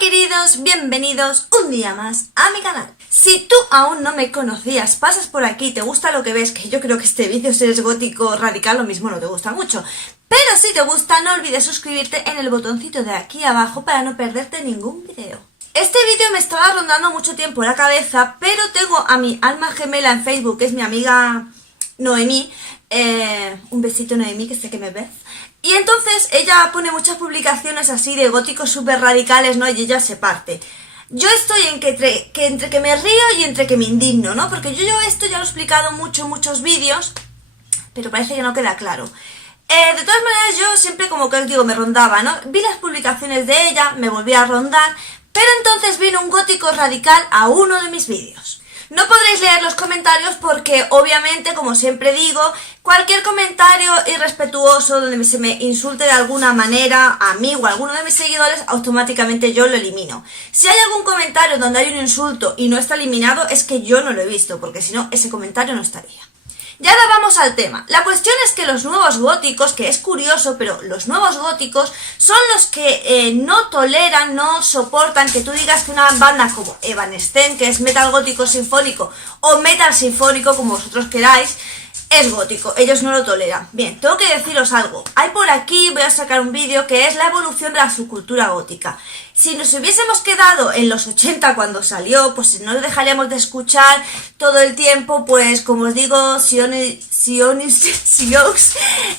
queridos, bienvenidos un día más a mi canal. Si tú aún no me conocías, pasas por aquí, te gusta lo que ves, que yo creo que este vídeo si eres gótico radical lo mismo no te gusta mucho, pero si te gusta no olvides suscribirte en el botoncito de aquí abajo para no perderte ningún vídeo. Este vídeo me estaba rondando mucho tiempo la cabeza, pero tengo a mi alma gemela en Facebook, que es mi amiga Noemí, un besito Noemí, que sé que me ves. Y entonces ella pone muchas publicaciones así de góticos súper radicales, ¿no? Y ella se parte. Yo estoy entre que me río y entre que me indigno, ¿no? Porque yo esto ya lo he explicado mucho en muchos vídeos, pero parece que no queda claro. De todas maneras, yo siempre, como que os digo, me rondaba, ¿no? Vi las publicaciones de ella, me volví a rondar, pero entonces vino un gótico radical a uno de mis vídeos. No podréis leer los comentarios porque, obviamente, como siempre digo, cualquier comentario irrespetuoso donde se me insulte de alguna manera a mí o a alguno de mis seguidores, automáticamente yo lo elimino. Si hay algún comentario donde hay un insulto y no está eliminado, es que yo no lo he visto, porque si no, ese comentario no estaría. Y ahora vamos al tema. La cuestión es que los nuevos góticos, que es curioso, pero los nuevos góticos son los que no toleran, no soportan que tú digas que una banda como Evanescence, que es metal gótico sinfónico, o metal sinfónico, como vosotros queráis, es gótico. Ellos no lo toleran. Bien, tengo que deciros algo. Hay por aquí, voy a sacar un vídeo que es la evolución de la subcultura gótica. Si nos hubiésemos quedado en los 80 cuando salió, pues no dejaríamos de escuchar todo el tiempo, pues como os digo, Sioux,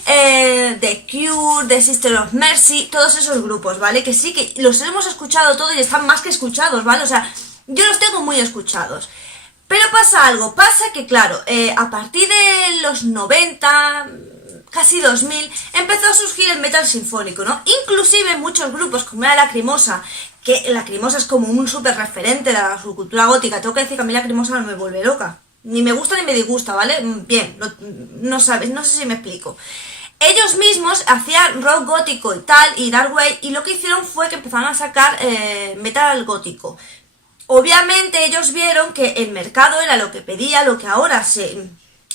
The Cure, The Sister of Mercy, todos esos grupos, ¿vale? Que sí que los hemos escuchado todos y están más que escuchados, ¿vale? O sea, yo los tengo muy escuchados. Pero pasa algo, pasa que claro, a partir de los 90, casi 2000, empezó a surgir el metal sinfónico, ¿no? Inclusive muchos grupos, como era Lacrimosa, que Lacrimosa es como un súper referente de la subcultura gótica. Tengo que decir que a mí Lacrimosa no me vuelve loca. Ni me gusta ni me disgusta, ¿vale? Bien, no sé si me explico. Ellos mismos hacían rock gótico y tal, y dark wave, y lo que hicieron fue que empezaron a sacar metal gótico. Obviamente ellos vieron que el mercado era lo que pedía, lo que ahora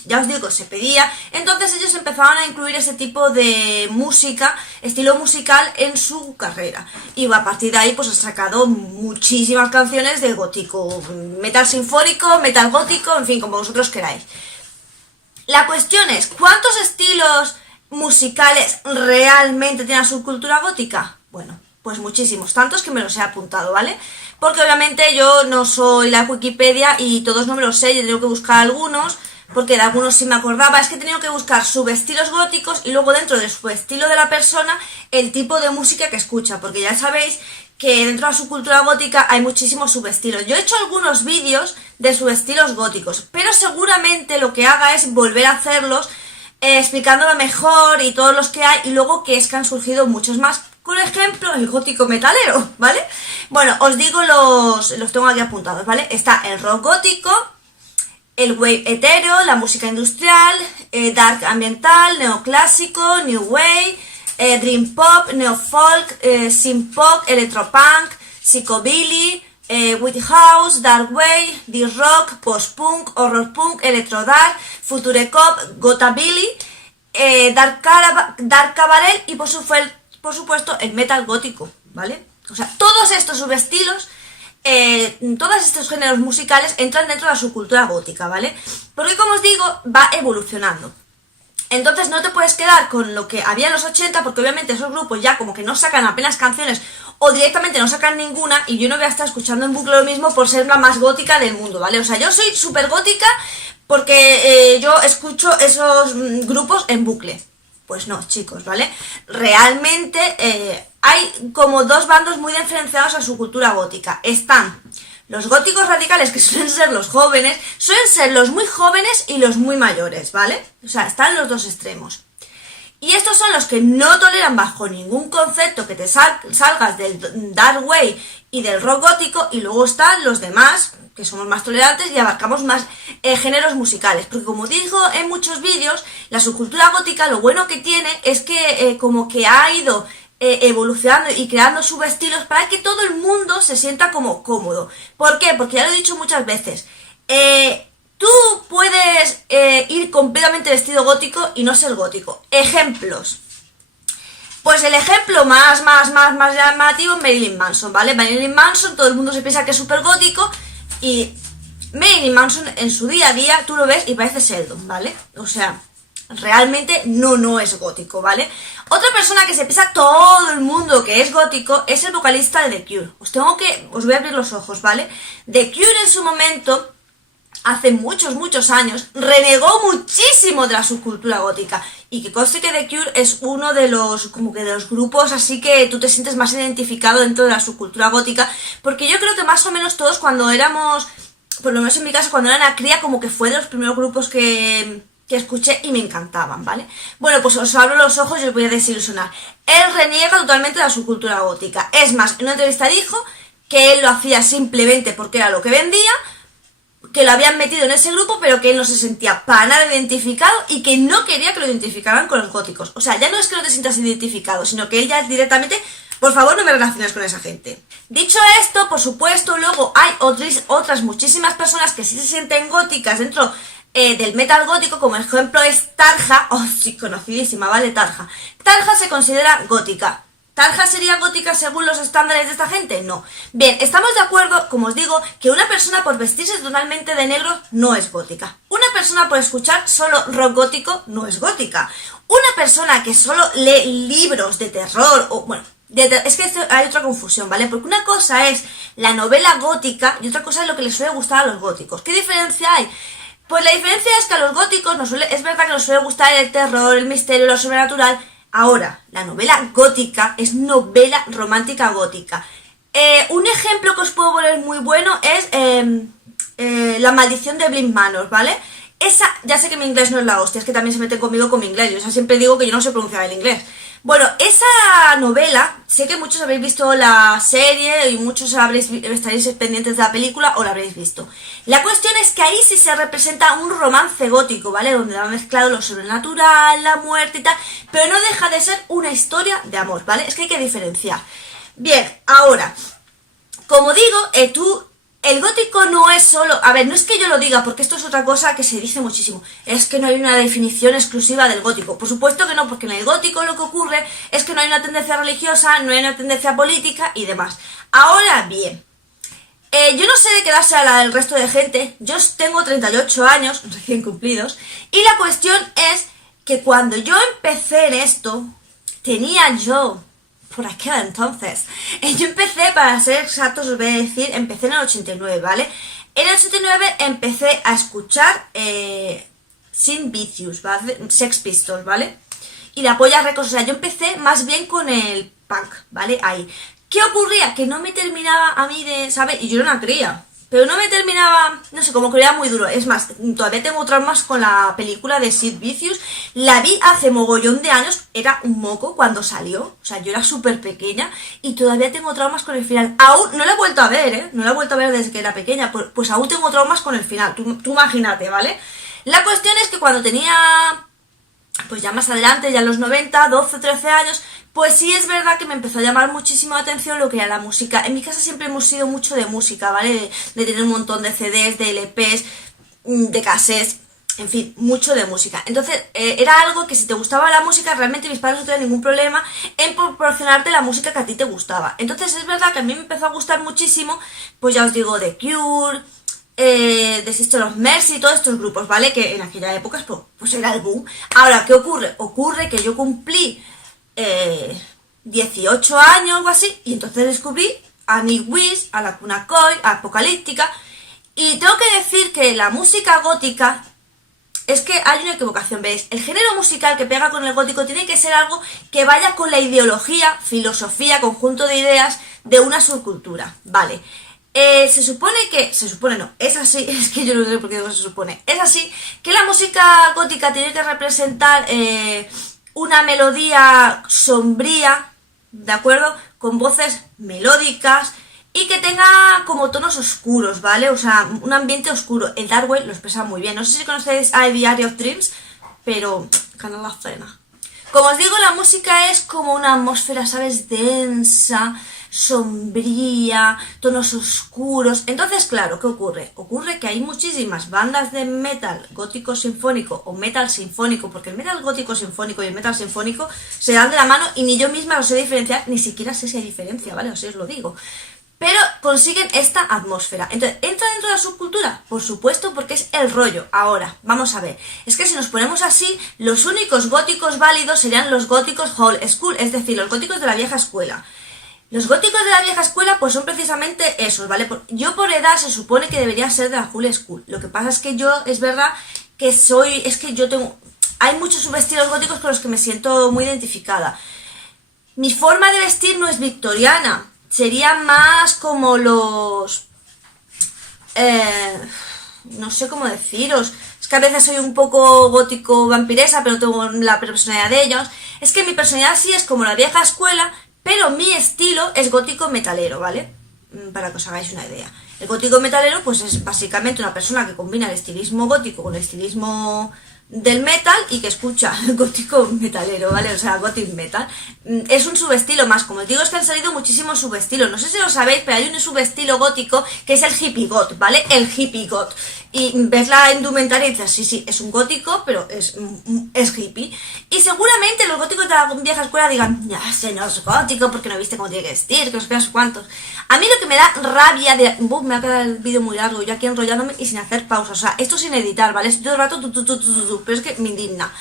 ya os digo, se pedía. Entonces ellos empezaron a incluir ese tipo de música, estilo musical en su carrera. Y a partir de ahí pues han sacado muchísimas canciones de gótico, metal sinfónico, metal gótico, en fin, como vosotros queráis. La cuestión es, ¿cuántos estilos musicales realmente tiene la subcultura gótica? Bueno, pues muchísimos, tantos que me los he apuntado, ¿vale? Porque obviamente yo no soy la Wikipedia y todos no me los sé, yo tengo que buscar algunos, porque de algunos sí me acordaba. Es que he tenido que buscar subestilos góticos y luego dentro del subestilo de la persona el tipo de música que escucha, porque ya sabéis que dentro de la subcultura gótica hay muchísimos subestilos. Yo he hecho algunos vídeos de subestilos góticos, pero seguramente lo que haga es volver a hacerlos explicándolo mejor y todos los que hay, y luego que es que han surgido muchos más. Por ejemplo, el gótico metalero, ¿vale? Bueno, os digo los tengo aquí apuntados, ¿vale? Está el rock gótico, el wave etéreo, la música industrial, dark ambiental, neoclásico, new wave, dream pop, neofolk, synth pop, electropunk, psychobilly, witch house, dark wave, death rock, post-punk, horror punk, electrodark, future pop, gotabilly, dark cabaret y por supuesto el metal gótico, ¿vale? O sea, todos estos subestilos, todos estos géneros musicales entran dentro de la subcultura gótica, ¿vale? Porque como os digo, va evolucionando. Entonces no te puedes quedar con lo que había en los 80, porque obviamente esos grupos ya como que no sacan apenas canciones o directamente no sacan ninguna, y yo no voy a estar escuchando en bucle lo mismo por ser la más gótica del mundo, ¿vale? O sea, yo soy súper gótica porque yo escucho esos grupos en bucle. Pues no, chicos, ¿vale? Realmente hay como dos bandos muy diferenciados a su cultura gótica. Están los góticos radicales, que suelen ser los jóvenes, suelen ser los muy jóvenes y los muy mayores, ¿vale? O sea, están los dos extremos. Y estos son los que no toleran bajo ningún concepto que te salgas del dark wave y del rock gótico, y luego están los demás, que somos más tolerantes y abarcamos más géneros musicales. Porque como digo en muchos vídeos, la subcultura gótica lo bueno que tiene es que como que ha ido evolucionando y creando subestilos para que todo el mundo se sienta como cómodo. ¿Por qué? Porque ya lo he dicho muchas veces. Tú puedes ir completamente vestido gótico y no ser gótico. Ejemplos. Pues el ejemplo más llamativo es Marilyn Manson, ¿vale? Marilyn Manson, todo el mundo se piensa que es súper gótico y Marilyn Manson en su día a día tú lo ves y parece Sheldon, ¿vale? O sea, realmente no es gótico, ¿vale? Otra persona que se piensa todo el mundo que es gótico es el vocalista de The Cure. Os voy a abrir los ojos, ¿vale? The Cure en su momento, hace muchos años, renegó muchísimo de la subcultura gótica. Y que conste que The Cure es uno de los, como que de los grupos así que tú te sientes más identificado dentro de la subcultura gótica. Porque yo creo que más o menos todos cuando éramos, por lo menos en mi caso, cuando era una cría, como que fue de los primeros grupos que escuché y me encantaban, ¿vale? Bueno, pues os abro los ojos y os voy a desilusionar. Él reniega totalmente de la subcultura gótica. Es más, en una entrevista dijo que él lo hacía simplemente porque era lo que vendía, que lo habían metido en ese grupo, pero que él no se sentía para nada identificado y que no quería que lo identificaran con los góticos. O sea, ya no es que no te sientas identificado, sino que él ya directamente, por favor, no me relaciones con esa gente. Dicho esto, por supuesto, luego hay otras muchísimas personas que sí se sienten góticas dentro del metal gótico, como ejemplo es Tarja, sí, conocidísima, ¿vale? Tarja. Tarja se considera gótica. ¿Tarja sería gótica según los estándares de esta gente? No. Bien, estamos de acuerdo, como os digo, que una persona por vestirse totalmente de negro no es gótica. Una persona por escuchar solo rock gótico no es gótica. Una persona que solo lee libros de terror o, bueno, es que hay otra confusión, ¿vale? Porque una cosa es la novela gótica y otra cosa es lo que les suele gustar a los góticos. ¿Qué diferencia hay? Pues la diferencia es que a los góticos es verdad que nos suele gustar el terror, el misterio, lo sobrenatural. Ahora, la novela gótica es novela romántica gótica. Un ejemplo que os puedo poner muy bueno es La maldición de Bly Manor, ¿vale? Esa, ya sé que mi inglés no es la hostia, es que también se meten conmigo con mi inglés. Yo siempre digo que yo no sé pronunciar el inglés. Bueno, esa novela, sé que muchos habréis visto la serie y muchos estaréis pendientes de la película o la habréis visto. La cuestión es que ahí sí se representa un romance gótico, ¿vale? Donde va mezclado lo sobrenatural, la muerte y tal, pero no deja de ser una historia de amor, ¿vale? Es que hay que diferenciar. Bien, ahora, como digo, el gótico no es solo... A ver, no es que yo lo diga, porque esto es otra cosa que se dice muchísimo. Es que no hay una definición exclusiva del gótico. Por supuesto que no, porque en el gótico lo que ocurre es que no hay una tendencia religiosa, no hay una tendencia política y demás. Ahora bien, yo no sé de qué darse al resto de gente. Yo tengo 38 años, recién cumplidos, y la cuestión es que cuando yo empecé en esto, tenía yo... Por aquel entonces. Yo empecé, para ser exactos, os voy a decir, empecé en el 89, ¿vale? En el 89 empecé a escuchar Sid Vicious, ¿vale? Sex Pistols, ¿vale? Y la Polla Records, o sea, yo empecé más bien con el punk, ¿vale? Ahí. ¿Qué ocurría? Que no me terminaba a mí de, ¿sabes? Y yo era una cría. Pero no me terminaba, no sé, como que era muy duro. Es más, todavía tengo traumas con la película de Sid Vicious. La vi hace mogollón de años, era un moco cuando salió. O sea, yo era súper pequeña y todavía tengo traumas con el final. Aún no la he vuelto a ver, ¿eh? No la he vuelto a ver desde que era pequeña. Pues aún tengo traumas con el final, tú imagínate, ¿vale? La cuestión es que cuando tenía, pues ya más adelante, ya en los 90, 12, 13 años... Pues sí, es verdad que me empezó a llamar muchísimo la atención lo que era la música. En mi casa siempre hemos sido mucho de música, ¿vale? De tener un montón de CDs, de LPs, de cassettes, en fin, mucho de música. Entonces, era algo que si te gustaba la música, realmente mis padres no tenían ningún problema en proporcionarte la música que a ti te gustaba. Entonces, es verdad que a mí me empezó a gustar muchísimo, pues ya os digo, The Cure, The Sisters of Mercy, todos estos grupos, ¿vale? Que en aquella época, pues era el boom. Ahora, ¿qué ocurre? Ocurre que yo cumplí 18 años o algo así, y entonces descubrí a Nightwish, a Lacuna Coil, a Apocalíptica, y tengo que decir que la música gótica es que hay una equivocación, ¿veis? El género musical que pega con el gótico tiene que ser algo que vaya con la ideología, filosofía, conjunto de ideas de una subcultura, ¿vale? Se supone, no, es así, es que yo no sé por qué no se supone, es así, que la música gótica tiene que representar una melodía sombría, ¿de acuerdo? Con voces melódicas y que tenga como tonos oscuros, ¿vale? O sea, un ambiente oscuro. El Darwin lo expresa muy bien. No sé si conocéis a Diary of Dreams, pero canal la cena. Como os digo, la música es como una atmósfera, ¿sabes? Densa, sombría, tonos oscuros. Entonces, claro, ¿qué ocurre? Ocurre que hay muchísimas bandas de metal gótico sinfónico o metal sinfónico, porque el metal gótico sinfónico y el metal sinfónico se dan de la mano y ni yo misma lo sé diferenciar, ni siquiera sé si hay diferencia, ¿vale? O sea, os lo digo. Pero consiguen esta atmósfera. Entonces, ¿entra dentro de la subcultura? Por supuesto, porque es el rollo. Ahora, vamos a ver. Es que si nos ponemos así, los únicos góticos válidos serían los góticos old school, es decir, los góticos de la vieja escuela. Los góticos de la vieja escuela pues son precisamente esos, ¿vale? Yo por edad se supone que debería ser de la old school. Lo que pasa es que yo, es verdad que yo tengo... Hay muchos subestilos góticos con los que me siento muy identificada. Mi forma de vestir no es victoriana. Sería más como los... no sé cómo deciros. Es que a veces soy un poco gótico vampiresa, pero tengo la personalidad de ellos. Es que mi personalidad sí es como la vieja escuela, pero mi estilo es gótico metalero, ¿vale? Para que os hagáis una idea. El gótico metalero pues es básicamente una persona que combina el estilismo gótico con el estilismo del metal y que escucha gótico metalero, ¿vale? O sea, gothic metal. Es un subestilo más, como os digo, es que han salido muchísimos subestilos. No sé si lo sabéis, pero hay un subestilo gótico que es el hippie goth, ¿vale? El hippie goth. Y ves la indumentaria y dices, sí, es un gótico, pero es hippie. Y seguramente los góticos de la vieja escuela digan, ya, ese no es gótico porque no viste cómo tiene que vestir, que no sé cuántos. A mí lo que me da rabia de... me va a quedar el vídeo muy largo, yo aquí enrollándome y sin hacer pausas. O sea, esto sin editar, ¿vale? Todo el rato, pero es que me indigna.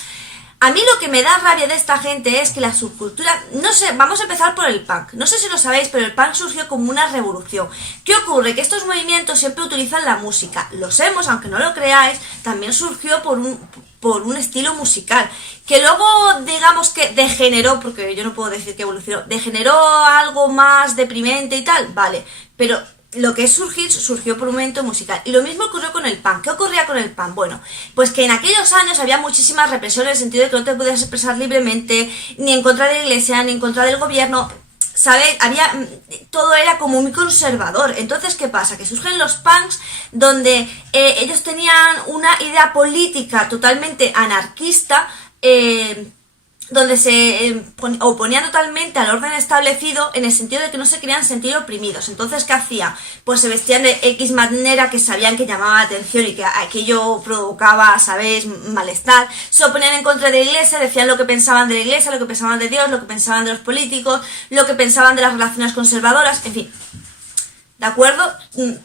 A mí lo que me da rabia de esta gente es que la subcultura, no sé, vamos a empezar por el punk. No sé si lo sabéis, pero el punk surgió como una revolución. ¿Qué ocurre? Que estos movimientos siempre utilizan la música. Lo sabemos, aunque no lo creáis, también surgió por un estilo musical. Que luego, digamos que degeneró, porque yo no puedo decir que evolucionó, degeneró a algo más deprimente y tal, vale. Pero lo que es surgió por un momento musical. Y lo mismo ocurrió con el punk. ¿Qué ocurría con el punk? Bueno, pues que en aquellos años había muchísima represión en el sentido de que no te podías expresar libremente, ni en contra de la iglesia, ni en contra del gobierno. ¿Sabes? Todo era como muy conservador. Entonces, ¿qué pasa? Que surgen los punks donde ellos tenían una idea política totalmente anarquista, donde se oponían totalmente al orden establecido en el sentido de que no se querían sentir oprimidos. Entonces, ¿qué hacía? Pues se vestían de X manera que sabían que llamaba la atención y que aquello provocaba, ¿sabéis?, malestar. Se oponían en contra de la iglesia, decían lo que pensaban de la iglesia, lo que pensaban de Dios, lo que pensaban de los políticos, lo que pensaban de las relaciones conservadoras, en fin. ¿De acuerdo?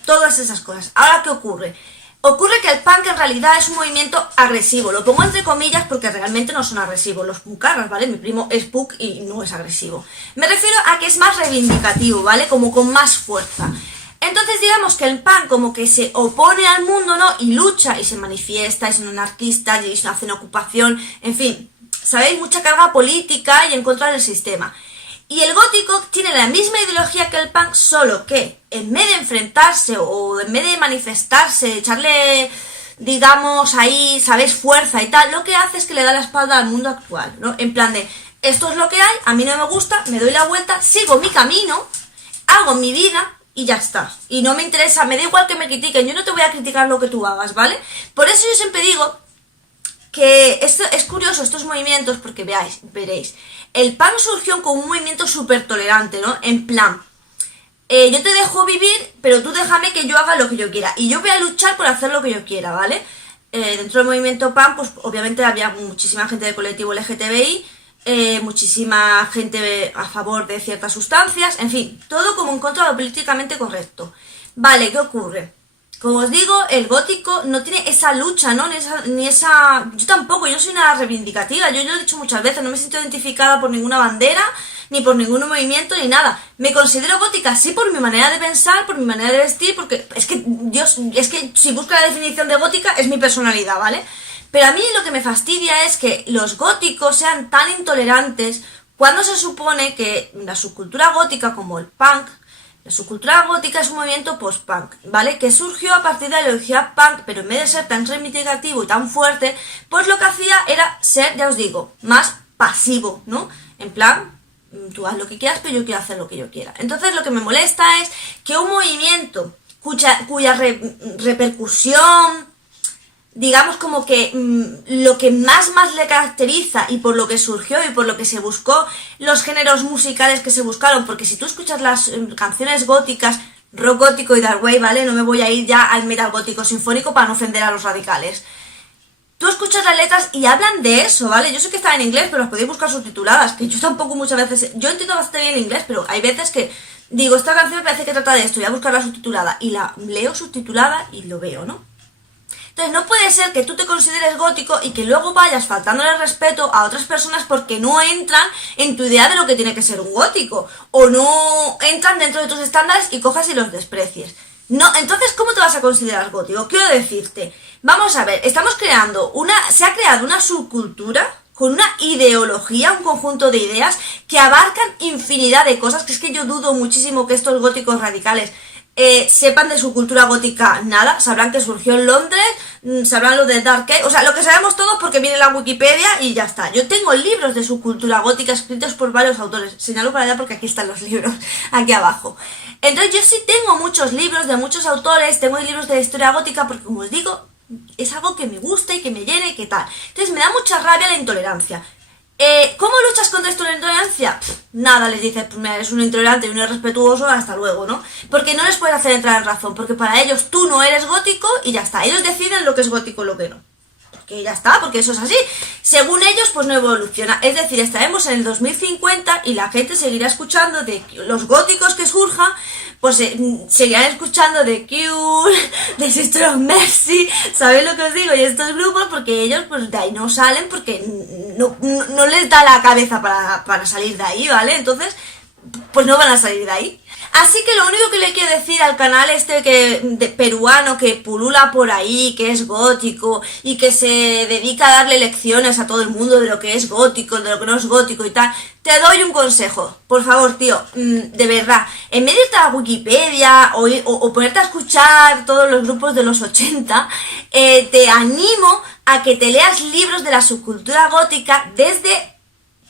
Todas esas cosas. Ahora, ¿qué ocurre? Ocurre que el punk en realidad es un movimiento agresivo. Lo pongo entre comillas porque realmente no son agresivos los punkarras, ¿vale? Mi primo es punk y no es agresivo. Me refiero a que es más reivindicativo, ¿vale? Como con más fuerza. Entonces digamos que el punk como que se opone al mundo, ¿no? Y lucha y se manifiesta, es un anarquista y hace una ocupación, en fin, ¿sabéis? Mucha carga política y en contra del sistema. Y el gótico tiene la misma ideología que el punk, solo que en vez de enfrentarse o en vez de manifestarse, echarle, digamos, ahí, ¿sabéis?, fuerza y tal, lo que hace es que le da la espalda al mundo actual, ¿no? En plan de, esto es lo que hay, a mí no me gusta, me doy la vuelta, sigo mi camino, hago mi vida y ya está. Y no me interesa, me da igual que me critiquen, yo no te voy a criticar lo que tú hagas, ¿vale? Por eso yo siempre digo que esto es curioso, estos movimientos, porque veréis, el punk surgió como un movimiento súper tolerante, ¿no? En plan, yo te dejo vivir, pero tú déjame que yo haga lo que yo quiera. Y yo voy a luchar por hacer lo que yo quiera, ¿vale? Dentro del movimiento punk, pues obviamente había muchísima gente del colectivo LGTBI, muchísima gente a favor de ciertas sustancias, en fin, todo como en contra de lo políticamente correcto. Vale, ¿qué ocurre? Como os digo, el gótico no tiene esa lucha, ¿no? Ni esa... Yo tampoco, yo no soy nada reivindicativa, yo lo he dicho muchas veces, no me siento identificada por ninguna bandera, ni por ningún movimiento, ni nada. Me considero gótica, sí, por mi manera de pensar, por mi manera de vestir, porque es que si busco la definición de gótica, es mi personalidad, ¿vale? Pero a mí lo que me fastidia es que los góticos sean tan intolerantes cuando se supone que la subcultura gótica, como el punk, la subcultura gótica es un movimiento post-punk, ¿vale? Que surgió a partir de la ideología punk, pero en vez de ser tan reivindicativo y tan fuerte, pues lo que hacía era ser, ya os digo, más pasivo, ¿no? En plan, tú haz lo que quieras, pero yo quiero hacer lo que yo quiera. Entonces lo que me molesta es que un movimiento cuya repercusión, digamos como que lo que más le caracteriza y por lo que surgió y por lo que se buscó los géneros musicales que se buscaron, porque si tú escuchas las canciones góticas, rock gótico y dark wave, ¿vale? No me voy a ir ya al metal gótico sinfónico para no ofender a los radicales. Tú escuchas las letras y hablan de eso, ¿vale? Yo sé que están en inglés, pero las podéis buscar subtituladas, que yo tampoco muchas veces... Yo entiendo bastante bien el inglés, pero hay veces que digo, esta canción me parece que trata de esto, voy a buscarla subtitulada, y la leo subtitulada y lo veo, ¿no? Entonces no puede ser que tú te consideres gótico y que luego vayas faltándole respeto a otras personas porque no entran en tu idea de lo que tiene que ser un gótico, o no entran dentro de tus estándares y cojas y los desprecies. No, entonces, ¿cómo te vas a considerar gótico? Quiero decirte, vamos a ver, se ha creado una subcultura con una ideología, un conjunto de ideas que abarcan infinidad de cosas, que es que yo dudo muchísimo que estos góticos radicales sepan de su cultura gótica nada, sabrán que surgió en Londres, sabrán lo de Dark Age, o sea, lo que sabemos todos porque viene la Wikipedia y ya está. Yo tengo libros de su cultura gótica escritos por varios autores, señalo para allá porque aquí están los libros, aquí abajo. Entonces yo sí tengo muchos libros de muchos autores, tengo libros de la historia gótica porque, como os digo, es algo que me gusta y que me llena y que tal. Entonces me da mucha rabia la intolerancia. ¿Cómo luchas contra esta intolerancia? Nada, les dices, pues mira, eres un intolerante y un irrespetuoso, hasta luego, ¿no? Porque no les puedes hacer entrar en razón, porque para ellos tú no eres gótico y ya está. Ellos deciden lo que es gótico y lo que no. Porque ya está, porque eso es así. Según ellos, pues no evoluciona. Es decir, estaremos en el 2050 y la gente seguirá escuchando de los góticos que surjan, pues seguirán escuchando de Cure, de Sister of Mercy, ¿sabéis lo que os digo? Y estos grupos, porque ellos pues de ahí no salen, porque no les da la cabeza para salir de ahí, ¿vale? Entonces, pues no van a salir de ahí. Así que lo único que le quiero decir al canal peruano que pulula por ahí, que es gótico y que se dedica a darle lecciones a todo el mundo de lo que es gótico, de lo que no es gótico y tal, te doy un consejo, por favor, tío, de verdad, en vez de irte a Wikipedia o ponerte a escuchar todos los grupos de los 80, te animo a que te leas libros de la subcultura gótica desde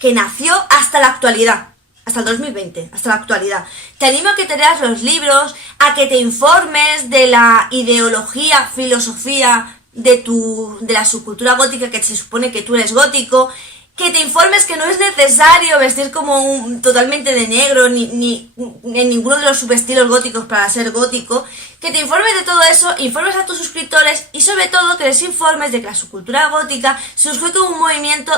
que nació hasta la actualidad. Hasta el 2020, hasta la actualidad. Te animo a que te leas los libros, a que te informes de la ideología, filosofía de la subcultura gótica, que se supone que tú eres gótico, que te informes que no es necesario vestir como totalmente de negro, ni en ninguno de los subestilos góticos para ser gótico, que te informes de todo eso, informes a tus suscriptores y sobre todo que les informes de que la subcultura gótica surgió como un movimiento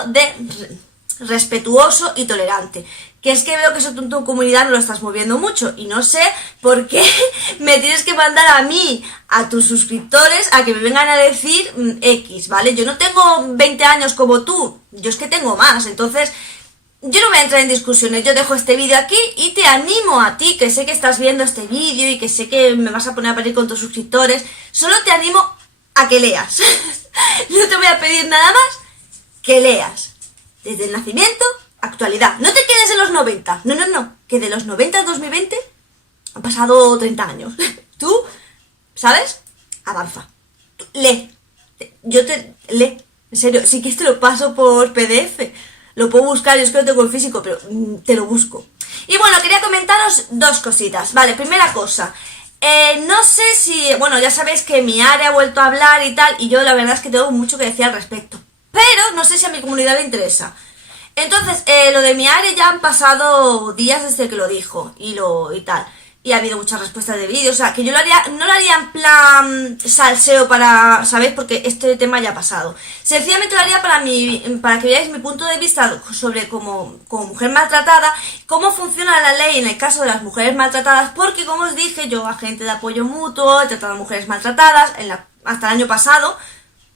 respetuoso y tolerante. Que es que veo que eso tu comunidad no lo estás moviendo mucho y no sé por qué me tienes que mandar a mí, a tus suscriptores, a que me vengan a decir X, ¿vale? Yo no tengo 20 años como tú, yo es que tengo más, entonces yo no voy a entrar en discusiones, yo dejo este vídeo aquí y te animo a ti, que sé que estás viendo este vídeo y que sé que me vas a poner a pedir con tus suscriptores, solo te animo a que leas. No te voy a pedir nada más que leas. Desde el nacimiento, actualidad. No te quedes en los 90. No. Que de los 90 al 2020 han pasado 30 años. Tú, ¿sabes? Avanza. Lee. Lee. En serio, sí que te lo paso por PDF. Lo puedo buscar, yo es que lo tengo en físico, pero te lo busco. Y bueno, quería comentaros dos cositas. Vale, primera cosa. No sé si... Bueno, ya sabéis que mi área ha vuelto a hablar y tal, y yo la verdad es que tengo mucho que decir al respecto. Pero no sé si a mi comunidad le interesa. Entonces, lo de mi área ya han pasado días desde que lo dijo y tal. Y ha habido muchas respuestas de vídeos. O sea, que yo no lo haría en plan salseo para, ¿sabéis? Porque este tema ya ha pasado. Sencillamente lo haría para que veáis mi punto de vista sobre como mujer maltratada, cómo funciona la ley en el caso de las mujeres maltratadas. Porque, como os dije, yo, agente de apoyo mutuo, he tratado a mujeres maltratadas hasta el año pasado.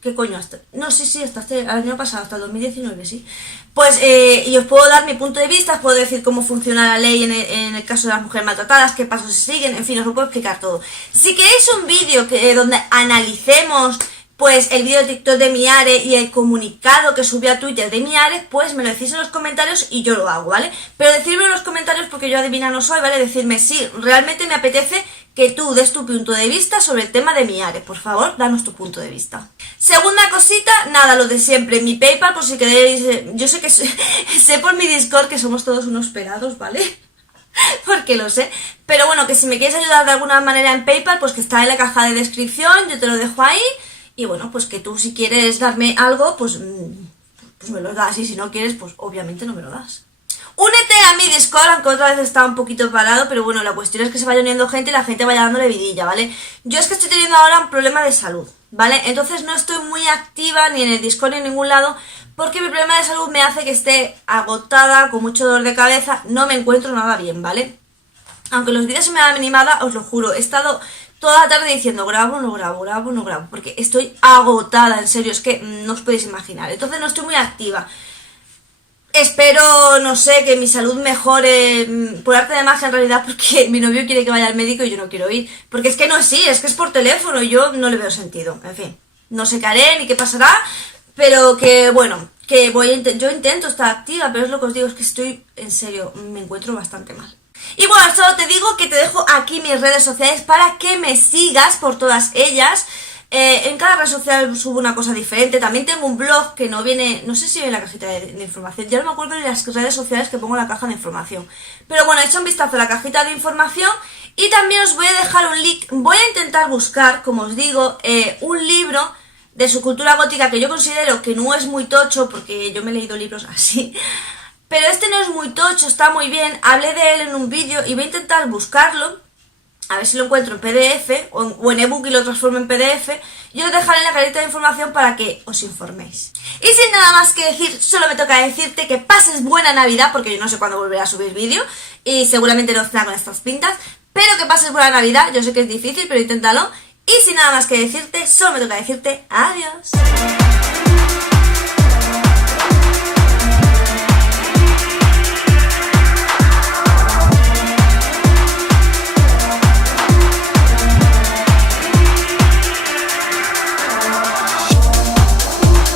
¿Qué coño? No, sí, hasta el año pasado, hasta el 2019, sí. Pues, y os puedo dar mi punto de vista, os puedo decir cómo funciona la ley en el caso de las mujeres maltratadas, qué pasos se siguen, en fin, os lo puedo explicar todo. Si queréis un vídeo donde analicemos, pues, el vídeo de TikTok de Miare y el comunicado que subió a Twitter de Miare, pues me lo decís en los comentarios y yo lo hago, ¿vale? Pero decidme en los comentarios porque yo adivina no soy, ¿vale? Decirme si realmente me apetece que tú des tu punto de vista sobre el tema de Miare. Por favor, danos tu punto de vista. Segunda cosita, nada, lo de siempre. Mi PayPal, por si queréis... Yo sé que sé por mi Discord que somos todos unos pelados, ¿vale? Porque lo sé. Pero bueno, que si me quieres ayudar de alguna manera en PayPal, pues que está en la caja de descripción, yo te lo dejo ahí. Y bueno, pues que tú si quieres darme algo, pues me lo das. Y si no quieres, pues obviamente no me lo das. Únete a mi Discord, aunque otra vez está un poquito parado, pero bueno, la cuestión es que se vaya uniendo gente y la gente vaya dándole vidilla, ¿vale? Yo es que estoy teniendo ahora un problema de salud, ¿vale? Entonces no estoy muy activa ni en el Discord ni en ningún lado, porque mi problema de salud me hace que esté agotada, con mucho dolor de cabeza, no me encuentro nada bien, ¿vale? Aunque los vídeos se me dan animada, os lo juro, he estado toda la tarde diciendo grabo, no grabo, grabo, no grabo, porque estoy agotada, en serio, es que no os podéis imaginar. Entonces no estoy muy activa. Espero, no sé, que mi salud mejore por arte de magia en realidad, porque mi novio quiere que vaya al médico y yo no quiero ir. Porque es que no es así, es que es por teléfono y yo no le veo sentido. En fin, no sé qué haré ni qué pasará, pero que bueno, que yo intento estar activa, pero es lo que os digo, es que estoy, en serio, me encuentro bastante mal. Y bueno, solo te digo que te dejo aquí mis redes sociales para que me sigas por todas ellas. En cada red social subo una cosa diferente. También tengo un blog que no viene, no sé si viene en la cajita de información. Ya no me acuerdo de las redes sociales que pongo en la caja de información. Pero bueno, he hecho un vistazo a la cajita de información. Y también os voy a dejar un link. Voy a intentar buscar, como os digo, un libro de su cultura gótica que yo considero que no es muy tocho, porque yo me he leído libros así. Pero este no es muy tocho, está muy bien. Hablé de él en un vídeo y voy a intentar buscarlo. A ver si lo encuentro en PDF o en ebook y lo transformo en PDF. Y os dejaré en la cajita de información para que os informéis. Y sin nada más que decir, solo me toca decirte que pases buena Navidad, porque yo no sé cuándo volveré a subir vídeo. Y seguramente no será con estas pintas. Pero que pases buena Navidad, yo sé que es difícil, pero inténtalo. Y sin nada más que decirte, solo me toca decirte adiós.